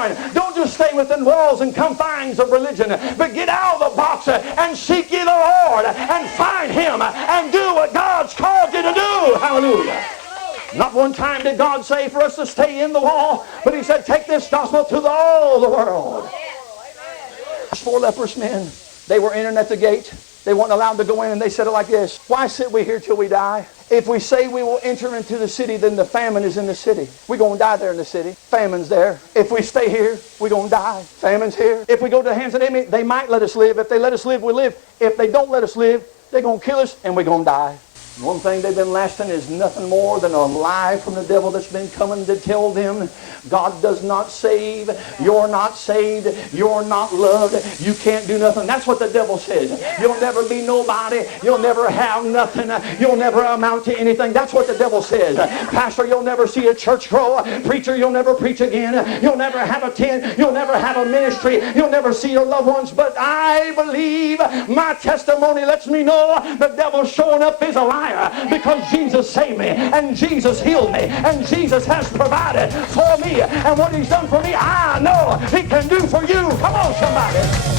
going. Don't just stay within walls and confines of religion, but get out of the box and seek ye the Lord and find Him and do what God's called you to do. Hallelujah. Not one time did God say for us to stay in the wall, but He said, take this gospel to all the world. 4 leprous men, they were entering at the gate. They weren't allowed to go in, and they said it like this: why sit we here till we die? If we say we will enter into the city, then the famine is in the city. We're going to die there in the city. Famine's there. If we stay here, we're going to die. Famine's here. If we go to the hands of the enemy, they might let us live. If they let us live, we live. If they don't let us live, they're going to kill us, and we're going to die. One thing they've been lasting is nothing more than a lie from the devil that's been coming to tell them God does not save, you're not saved, you're not loved, you can't do nothing. That's what the devil says. You'll never be nobody, you'll never have nothing, you'll never amount to anything. That's what the devil says. Pastor, you'll never see a church grow. Preacher, you'll never preach again. You'll never have a tent. You'll never have a ministry. You'll never see your loved ones. But I believe my testimony lets me know the devil showing up is a liar, because Jesus saved me and Jesus healed me and Jesus has provided for me, and what He's done for me I know He can do for you. Come on, somebody.